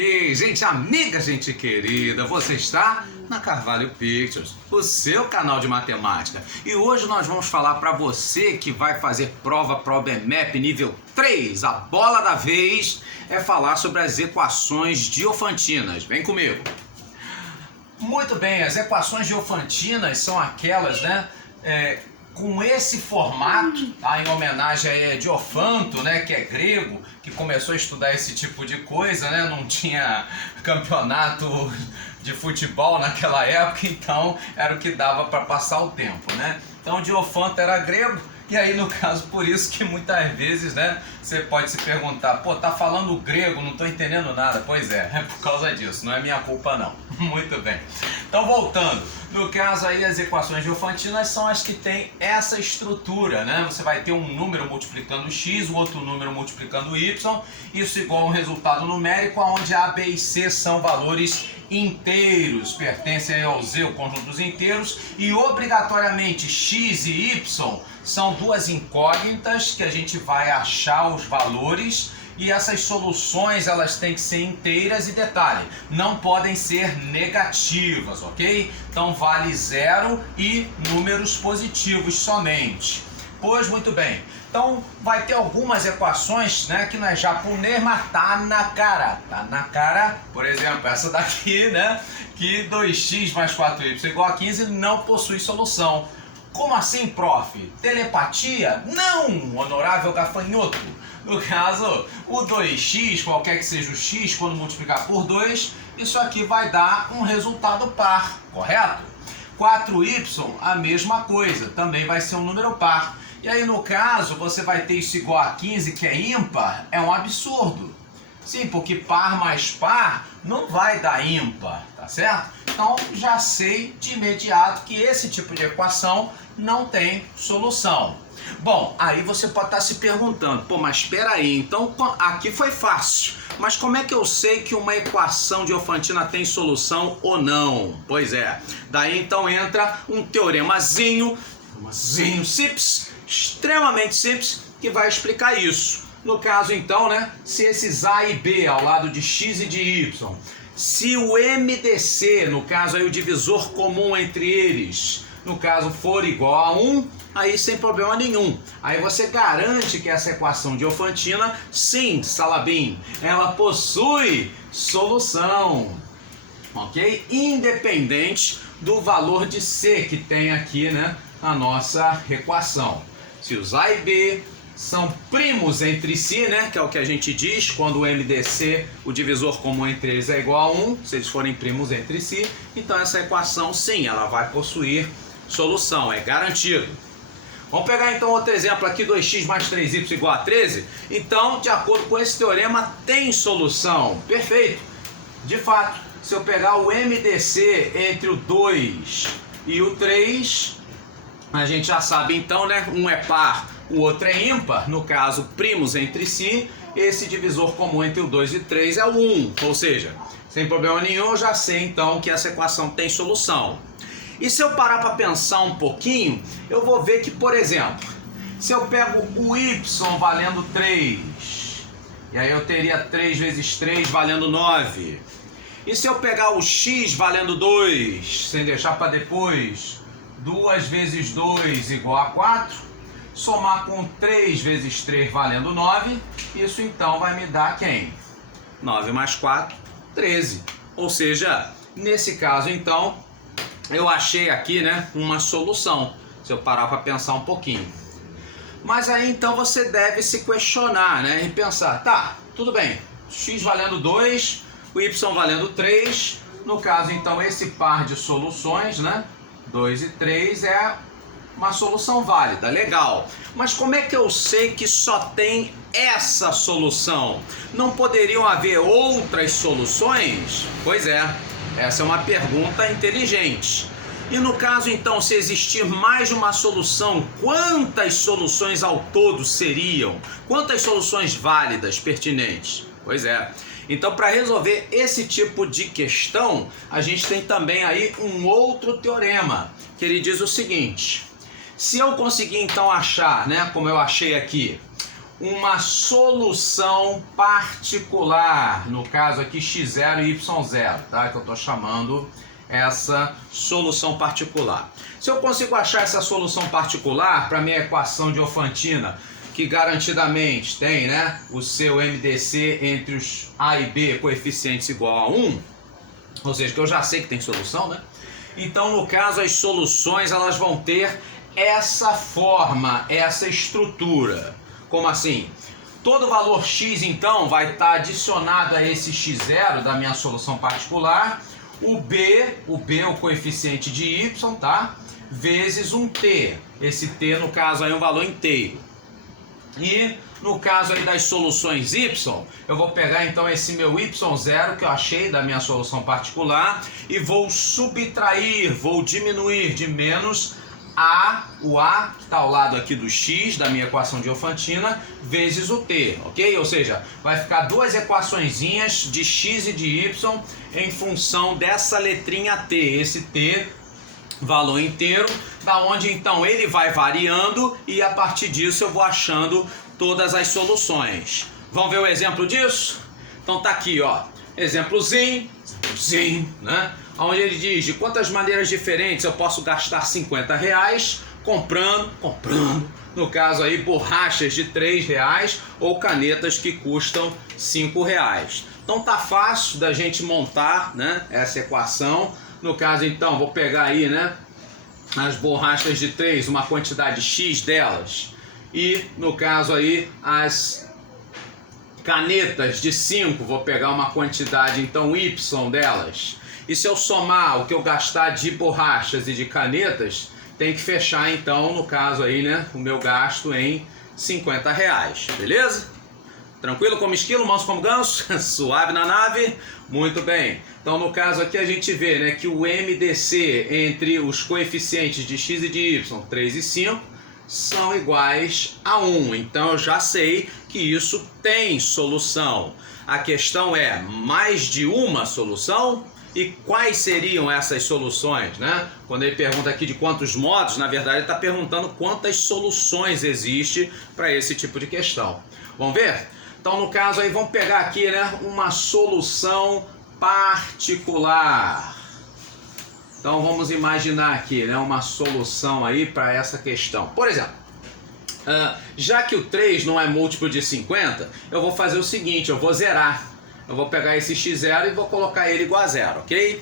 Ok, gente amiga, gente querida, você está na Carvalho Pictures, o seu canal de matemática. E hoje nós vamos falar para você que vai fazer prova EMEP nível 3. A bola da vez é falar sobre as equações diofantinas. Vem comigo. Muito bem, as equações diofantinas são aquelas, né, com esse formato, tá? Em homenagem a Diofanto, né, que é grego, que começou a estudar esse tipo de coisa, né? Não tinha campeonato de futebol naquela época, então era o que dava para passar o tempo, né? Então Diofanto era grego, e aí no caso por isso que muitas vezes, né, você pode se perguntar, pô, tá falando grego, não tô entendendo nada. Pois é por causa disso, não é minha culpa não. Muito bem. Então voltando, no caso aí as equações diofantinas são as que têm essa estrutura, né? Você vai ter um número multiplicando x, o outro número multiplicando y, isso igual a um resultado numérico onde a, b e c são valores inteiros, pertencem ao z, o conjunto dos inteiros, e obrigatoriamente x e y são duas incógnitas que a gente vai achar os valores, e essas soluções elas têm que ser inteiras e detalhe, não podem ser negativas, ok? Então vale zero e números positivos somente. Pois muito bem, então vai ter algumas equações, né, que não é japonês, mas tá na cara, por exemplo, essa daqui, né, que 2x mais 4y igual a 15 não possui solução. Como assim, prof? Telepatia? Não, honorável gafanhoto. No caso, o 2x, qualquer que seja o x, quando multiplicar por 2, isso aqui vai dar um resultado par, correto? 4y, a mesma coisa, também vai ser um número par. E aí, no caso, você vai ter isso igual a 15, que é ímpar, é um absurdo. Sim, porque par mais par não vai dar ímpar, tá certo? Então, já sei de imediato que esse tipo de equação não tem solução. Bom, aí você pode estar se perguntando, pô, mas espera aí, então aqui foi fácil, mas como é que eu sei que uma equação diofantina tem solução ou não? Pois é, daí então entra um teoremazinho simples, extremamente simples, que vai explicar isso. No caso então, né, se esses a e b ao lado de x e de y, se o MDC, no caso aí o divisor comum entre eles, no caso for igual a 1, aí sem problema nenhum. Aí você garante que essa equação diofantina, sim, Salabim, ela possui solução, ok? Independente do valor de C que tem aqui, né, na nossa equação. Se os A e B são primos entre si, né, que é o que a gente diz, quando o MDC, o divisor comum entre eles é igual a 1, se eles forem primos entre si, então essa equação, sim, ela vai possuir solução, é garantido. Vamos pegar então outro exemplo aqui, 2x mais 3y igual a 13. Então, de acordo com esse teorema, tem solução. Perfeito. De fato, se eu pegar o MDC entre o 2 e o 3, a gente já sabe então, né? Um é par, o outro é ímpar. No caso, primos entre si, esse divisor comum entre o 2 e 3 é o 1. Ou seja, sem problema nenhum, eu já sei então que essa equação tem solução. E se eu parar para pensar um pouquinho, eu vou ver que, por exemplo, se eu pego o y valendo 3, e aí eu teria 3 vezes 3 valendo 9. E se eu pegar o x valendo 2, sem deixar para depois, 2 vezes 2 igual a 4, somar com 3 vezes 3 valendo 9, isso então vai me dar quem? 9 mais 4, 13. Ou seja, nesse caso então, eu achei aqui, né, uma solução, se eu parar para pensar um pouquinho. Mas aí então você deve se questionar, né, e pensar, tá, tudo bem, x valendo 2, o y valendo 3, no caso então esse par de soluções, né, 2 e 3 é uma solução válida, legal. Mas como é que eu sei que só tem essa solução? Não poderiam haver outras soluções? Pois é. Essa é uma pergunta inteligente. E no caso, então, se existir mais de uma solução, quantas soluções ao todo seriam? Quantas soluções válidas, pertinentes? Pois é. Então, para resolver esse tipo de questão, a gente tem também aí um outro teorema, que ele diz o seguinte: se eu conseguir, então, achar, né, como eu achei aqui, uma solução particular, no caso aqui x0 e y0, tá? Que eu estou chamando essa solução particular. Se eu consigo achar essa solução particular para minha equação Diofantina, que garantidamente tem, né, o seu MDC entre os A e B coeficientes igual a 1, ou seja, que eu já sei que tem solução, né? Então, no caso, as soluções elas vão ter essa forma, essa estrutura. Como assim? Todo valor x, então, vai estar adicionado a esse x0 da minha solução particular, o B, o coeficiente de y, tá? Vezes um t. Esse t, no caso, aí é um valor inteiro. E no caso aí das soluções y, eu vou pegar então esse meu y0 que eu achei da minha solução particular e vou subtrair, vou diminuir de menos o A que está ao lado aqui do x da minha equação Diofantina vezes o t, ok? Ou seja, vai ficar duas equaçõezinhas de x e de y em função dessa letrinha t, esse t valor inteiro, da onde então ele vai variando e a partir disso eu vou achando todas as soluções. Vamos ver o exemplo disso? Então tá aqui, ó, exemplozinho, né? Onde ele diz de quantas maneiras diferentes eu posso gastar R$50 comprando, no caso aí, borrachas de R$3 ou canetas que custam R$5. Então tá fácil da gente montar, né, essa equação. No caso, então, vou pegar aí, né, as borrachas de 3, uma quantidade X delas. E, no caso aí, as canetas de 5, vou pegar uma quantidade, então, Y delas. E se eu somar o que eu gastar de borrachas e de canetas, tem que fechar, então, no caso aí, né, o meu gasto em R$50. Beleza? Tranquilo como esquilo, manso como ganso? Suave na nave? Muito bem. Então, no caso aqui, a gente vê, né, que o MDC entre os coeficientes de x e de y, 3 e 5, são iguais a 1. Então, eu já sei que isso tem solução. A questão é, mais de uma solução? E quais seriam essas soluções, né? Quando ele pergunta aqui de quantos modos, na verdade, ele está perguntando quantas soluções existe para esse tipo de questão. Vamos ver? Então, no caso aí, vamos pegar aqui, né, uma solução particular. Então, vamos imaginar aqui, né, uma solução aí para essa questão. Por exemplo, já que o 3 não é múltiplo de 50, eu vou fazer o seguinte, eu vou zerar. Eu vou pegar esse x0 e vou colocar ele igual a zero, ok?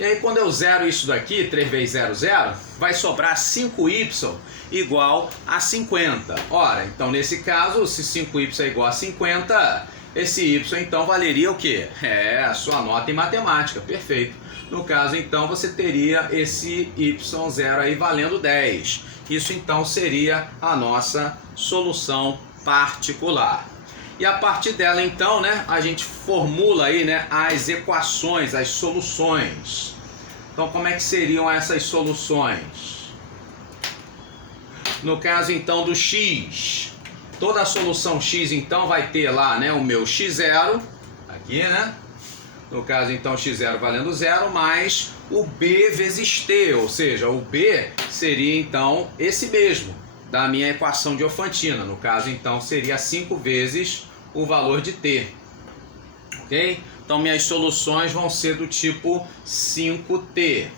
E aí, quando eu zero isso daqui, 3 vezes 0, 0, vai sobrar 5y igual a 50. Ora, então nesse caso, se 5y é igual a 50, esse y então valeria o quê? A sua nota em matemática, perfeito. No caso, então, você teria esse y0 aí valendo 10. Isso então seria a nossa solução particular. E a partir dela, então, né, a gente formula aí, né, as equações, as soluções. Então, como é que seriam essas soluções? No caso, então, do x, toda a solução x, então, vai ter lá, né, o meu x0, aqui, né? No caso, então, x0 valendo 0, mais o b vezes t, ou seja, o b seria, então, esse mesmo, da minha equação Diofantina. No caso, então, seria 5 vezes o valor de t, ok? Então, minhas soluções vão ser do tipo 5t,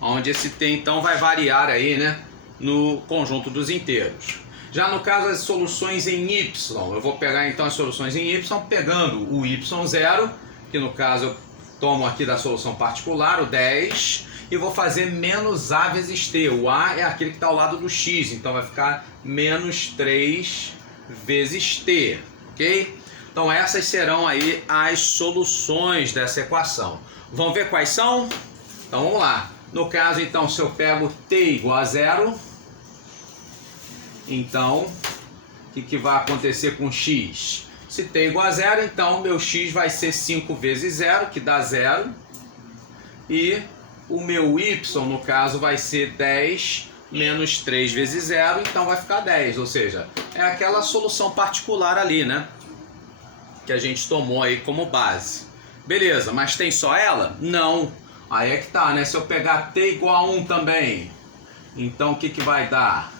onde esse t, então, vai variar aí, né, no conjunto dos inteiros. Já no caso, as soluções em y, eu vou pegar, então, as soluções em y, pegando o y0, que no caso eu tomo aqui da solução particular, o 10, e vou fazer menos a vezes t. O a é aquele que está ao lado do x, então vai ficar menos 3 vezes t, ok? Então essas serão aí as soluções dessa equação. Vamos ver quais são? Então vamos lá. No caso, então, se eu pego t igual a 0, então o que vai acontecer com x? Se t igual a 0, então meu x vai ser 5 vezes 0, que dá 0, e o meu y, no caso, vai ser 10 menos 3 vezes 0, então vai ficar 10, ou seja, é aquela solução particular ali, né, que a gente tomou aí como base. Beleza, mas tem só ela? Não. Aí é que tá, né, se eu pegar t igual a 1 também, então o que vai dar?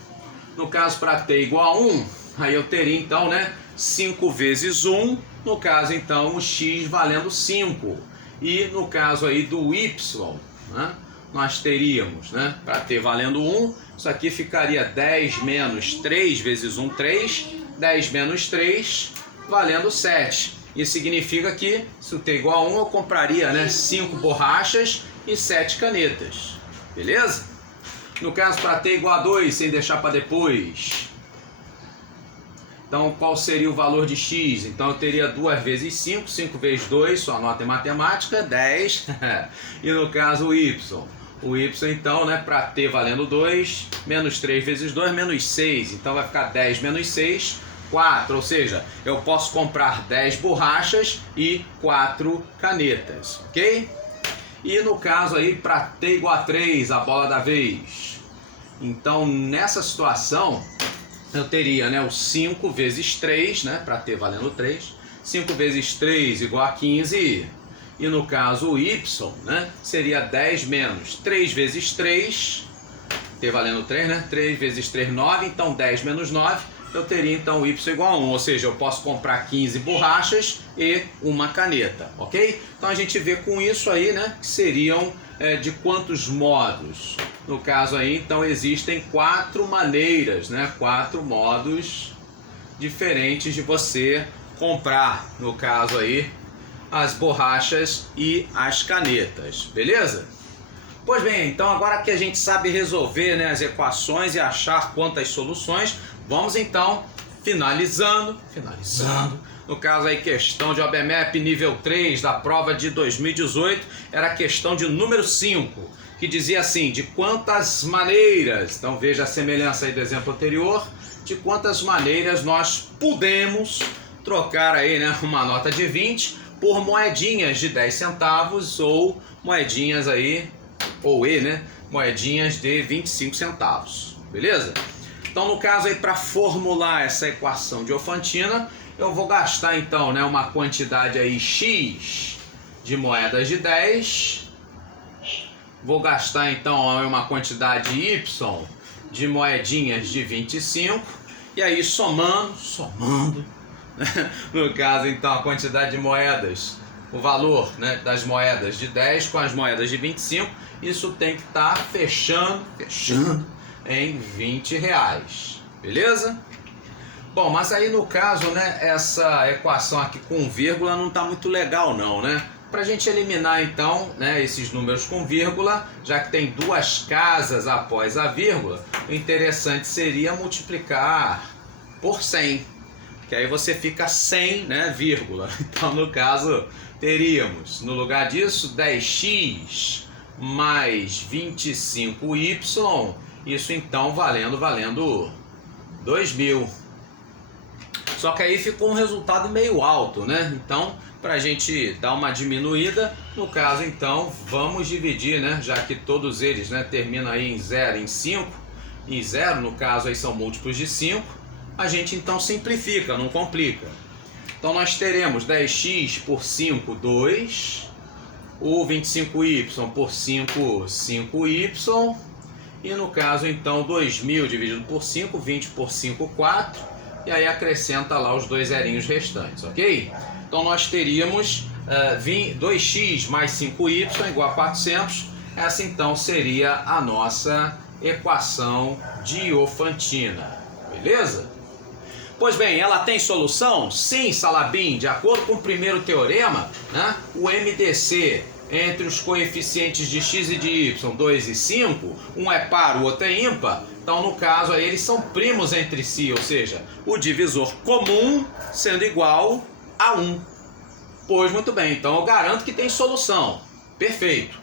No caso, para t igual a 1, Aí eu teria então, né, 5 vezes 1, no caso então o x valendo 5. E no caso aí do y, né, nós teríamos, né, para t valendo 1, isso aqui ficaria 10 menos 3 vezes 1, 3, 10 menos 3 valendo 7. Isso significa que, se o t igual a 1, eu compraria, né, 5 borrachas e 7 canetas. Beleza? No caso, para t igual a 2, sem deixar para depois. Então, qual seria o valor de x? Então, eu teria 2 vezes 5, 5 vezes 2, sua nota em matemática, 10. E no caso, o y. O y, então, né, para t valendo 2, menos 3 vezes 2, menos 6. Então, vai ficar 10 menos 6, 4. Ou seja, eu posso comprar 10 borrachas e 4 canetas, ok? E no caso aí, para t igual a 3, a bola da vez. Então, nessa situação, eu teria, né, o 5 vezes 3, né, para t valendo 3. 5 vezes 3 igual a 15. E no caso o y, né, seria 10 menos 3 vezes 3, t valendo 3, né, 3 vezes 3, 9. Então 10 menos 9, eu teria então o y igual a 1. Ou seja, eu posso comprar 15 borrachas e uma caneta, ok? Então a gente vê com isso aí, né, que seriam de quantos modos? No caso aí, então, existem 4 maneiras, né? 4 modos diferentes de você comprar, no caso aí, as borrachas e as canetas, beleza? Pois bem, então agora que a gente sabe resolver, né, as equações e achar quantas soluções, vamos então finalizando. No caso aí, questão de OBMEP nível 3 da prova de 2018, era a questão de número 5, que dizia assim, de quantas maneiras, então veja a semelhança aí do exemplo anterior, de quantas maneiras nós podemos trocar aí, né, uma nota de 20 por moedinhas de 10 centavos ou moedinhas aí, né, moedinhas de 25 centavos, beleza? Então no caso aí, para formular essa equação diofantina, eu vou gastar então, né, uma quantidade aí x de moedas de 10, vou gastar então uma quantidade y de moedinhas de 25, e aí somando, né, no caso então a quantidade de moedas, o valor, né, das moedas de 10 com as moedas de 25, isso tem que estar fechando em R$20, beleza? Bom, mas aí no caso, né, essa equação aqui com vírgula não está muito legal não, né? Para a gente eliminar então, né, esses números com vírgula, já que tem 2 casas após a vírgula, o interessante seria multiplicar por 100, que aí você fica 100, né, vírgula. Então no caso teríamos, no lugar disso, 10x mais 25y, isso então valendo 2.000. Só que aí ficou um resultado meio alto, né? Então, para a gente dar uma diminuída, no caso, então, vamos dividir, né? Já que todos eles, né, terminam aí em 0, em 5, e 0, no caso, aí são múltiplos de 5, a gente então simplifica, não complica. Então, nós teremos 10x por 5, 2, o 25y por 5, 5y, e no caso, então, 2.000 dividido por 5, 20 por 5, 4, e aí acrescenta lá os 2 zerinhos restantes, ok? Então nós teríamos 2x mais 5y igual a 400. Essa então seria a nossa equação diofantina, beleza? Pois bem, ela tem solução? Sim, Salabim, de acordo com o primeiro teorema, né, o MDC entre os coeficientes de x e de y, 2 e 5, um é par, o outro é ímpar. Então, no caso, aí, eles são primos entre si, ou seja, o divisor comum sendo igual a 1. Pois muito bem, então eu garanto que tem solução. Perfeito.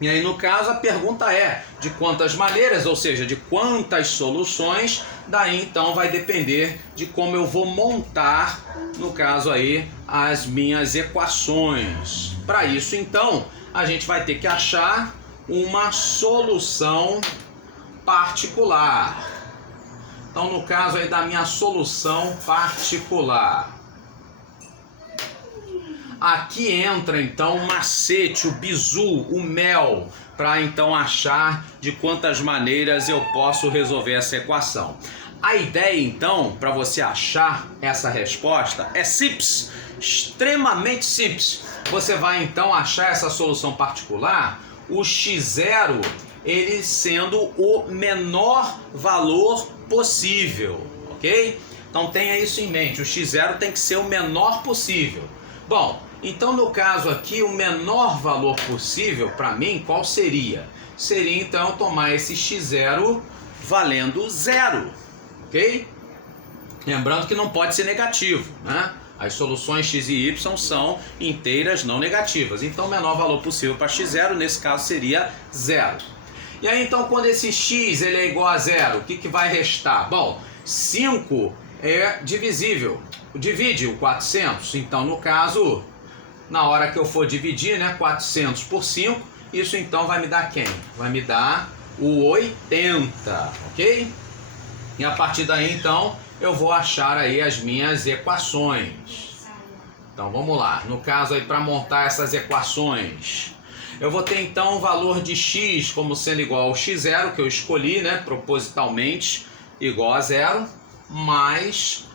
E aí, no caso, a pergunta é de quantas maneiras, ou seja, de quantas soluções, daí então vai depender de como eu vou montar, no caso aí, as minhas equações. Para isso, então, a gente vai ter que achar uma solução particular. Então, no caso aí da minha solução particular, aqui entra então o macete, o bizu, o mel, para então achar de quantas maneiras eu posso resolver essa equação. A ideia, então, para você achar essa resposta é simples, extremamente simples. Você vai, então, achar essa solução particular, o x0, ele sendo o menor valor possível, ok? Então tenha isso em mente, o x0 tem que ser o menor possível. Bom, então no caso aqui, o menor valor possível, para mim, qual seria? Seria, então, tomar esse x0 valendo 0. Ok? Lembrando que não pode ser negativo, né? As soluções x e y são inteiras não negativas. Então, o menor valor possível para x0, nesse caso, seria 0. E aí, então, quando esse x ele é igual a 0, o que vai restar? Bom, 5 é divisível. Divide o 400. Então, no caso, na hora que eu for dividir, né, 400 por 5, isso então vai me dar quem? Vai me dar o 80, ok? E a partir daí, então, eu vou achar aí as minhas equações. Então, vamos lá. No caso aí, para montar essas equações, eu vou ter, então, o valor de x como sendo igual ao x0, que eu escolhi, né, propositalmente, igual a 0, mais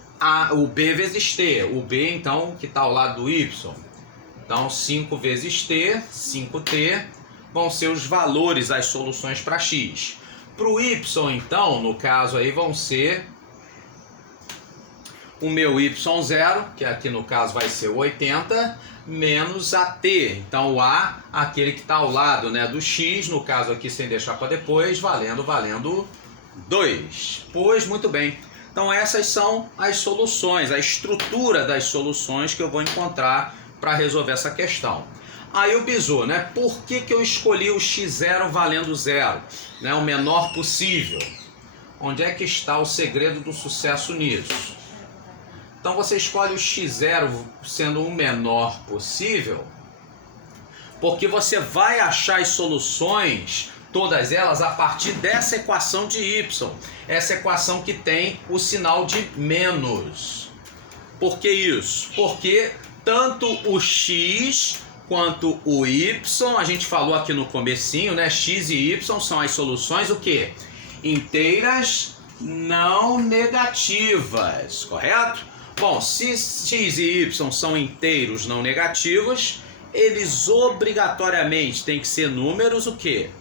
o b vezes t. O b, então, que está ao lado do y. Então, 5 vezes t, 5t, vão ser os valores, as soluções para x. Para o y, então, no caso aí, vão ser o meu y0, que aqui no caso vai ser o 80, menos a t. Então, o a, aquele que está ao lado, né, do x, no caso aqui sem deixar para depois, valendo 2. Pois, muito bem. Então, essas são as soluções, a estrutura das soluções que eu vou encontrar para resolver essa questão. Aí o bizu, né? Por que eu escolhi o x0 valendo 0? Né? O menor possível. Onde é que está o segredo do sucesso nisso? Então você escolhe o x0 sendo o menor possível, porque você vai achar as soluções, todas elas, a partir dessa equação de y. Essa equação que tem o sinal de menos. Por que isso? Porque tanto o x quanto o y, a gente falou aqui no comecinho, né? X e y são as soluções o quê? Inteiras não negativas, correto? Bom, se x e y são inteiros não negativos, eles obrigatoriamente têm que ser números o quê?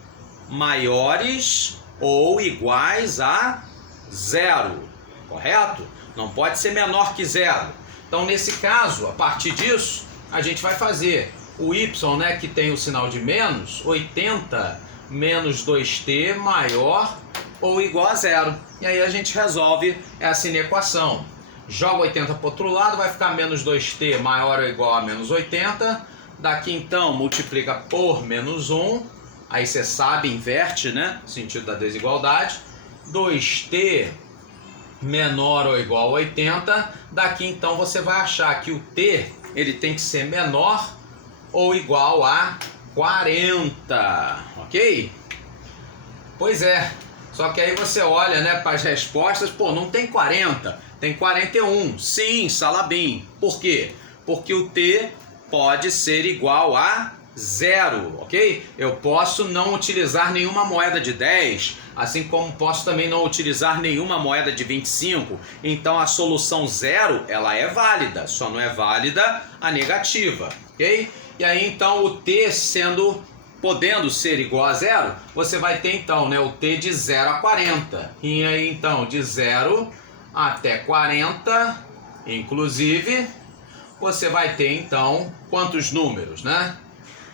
Maiores ou iguais a 0, correto? Não pode ser menor que 0. Então, nesse caso, a partir disso, a gente vai fazer o y, né, que tem o sinal de menos, 80 menos 2t maior ou igual a 0. E aí a gente resolve essa inequação. Joga 80 para o outro lado, vai ficar menos 2t maior ou igual a menos 80. Daqui então multiplica por menos 1. Aí você sabe, inverte, né? O sentido da desigualdade. 2t menor ou igual a 80. Daqui então você vai achar que o t ele tem que ser menor ou igual a 40, ok? Pois é, só que aí você olha, né, para as respostas, pô, não tem 40, tem 41. Sim, Salabim. Por quê? Porque o t pode ser igual a 0, ok? Eu posso não utilizar nenhuma moeda de 10, assim como posso também não utilizar nenhuma moeda de 25. Então a solução 0, ela é válida, só não é válida a negativa, ok? E aí então o t podendo ser igual a 0, você vai ter então, né, o t de 0 a 40. E aí então de 0 até 40, inclusive, você vai ter então quantos números, né?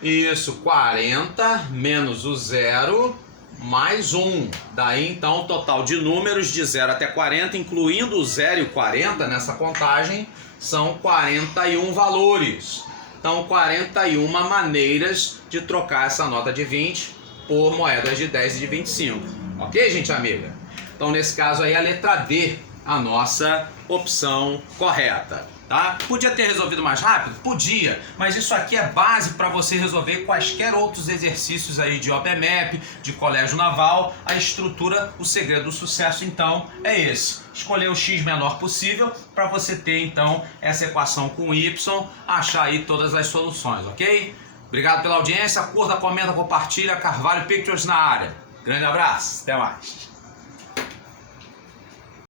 Isso, 40 menos o 0 mais 1. Daí então o total de números de 0 até 40, incluindo o 0 e o 40 nessa contagem, são 41 valores. Então 41 maneiras de trocar essa nota de 20 por moedas de 10 e de 25. Ok, gente amiga? Então nesse caso aí a letra D, a nossa opção correta. Tá? Podia ter resolvido mais rápido? Podia, mas isso aqui é base para você resolver quaisquer outros exercícios aí de OBMAP, de colégio naval. A estrutura, o segredo do sucesso então é esse: escolher o x menor possível para você ter então essa equação com y, achar aí todas as soluções, ok? Obrigado pela audiência, curta, comenta, compartilha. Carvalho Pictures na área. Grande abraço, até mais.